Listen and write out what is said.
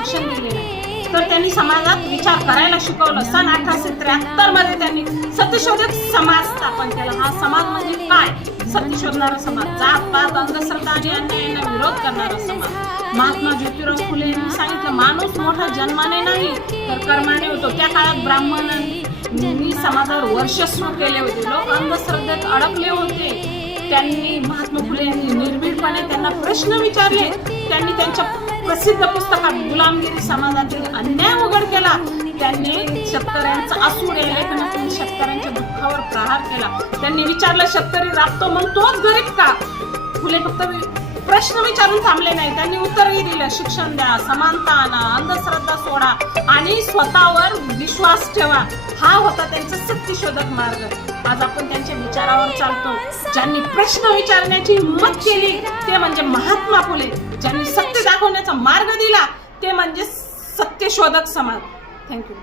शिक्षण दिले नाही, तर त्यांनी समाजात विचार करायला शिकवलं. सन 1873 मध्ये त्यांनी सत्यशोधक समाज स्थापन केला. हा समाज म्हणजे काय? सत्य शोधणारा समाज, जात पात अंधश्रद्धा आणि अन्यायांना विरोध करणारा समाज. महात्मा ज्योतिराव फुले यांनी सांगितलं, माणूस मोठा जन्माने नाही तर कर्माने होतो. त्या काळात ब्राह्मणांनी समाजावर वर्चस्व केले होते, लोक अंधश्रद्धेत अडकले होते. त्यांनी महात्मा फुले यांनी निर्भीडपणे त्यांना प्रश्न विचारले. त्यांनी त्यांच्या प्रसिद्ध पुस्तकात गुलामगिरी समाजातील अन्याय उघड केला. त्यांनी शेतकऱ्यांचा आसूड या लेखनातून शेतकऱ्यांच्या दुःखावर प्रहार केला. त्यांनी विचारलं, शेतकरी राबतो मग तोच गरीब का? फुले फक्त प्रश्न विचारून थांबले नाही, त्यांनी उत्तरही दिलं. शिक्षण द्या, समानता आणा, अंधश्रद्धा सोडा आणि स्वतःवर विश्वास ठेवा. हा होता त्यांचा सत्यशोधक मार्ग. आज आपण त्यांच्या विचारावर चालतो. ज्यांनी प्रश्न विचारण्याची हिंमत केली ते म्हणजे महात्मा फुले. ज्यांनी सत्य दाखवण्याचा मार्ग दिला ते म्हणजे सत्यशोधक समाज. थँक्यू.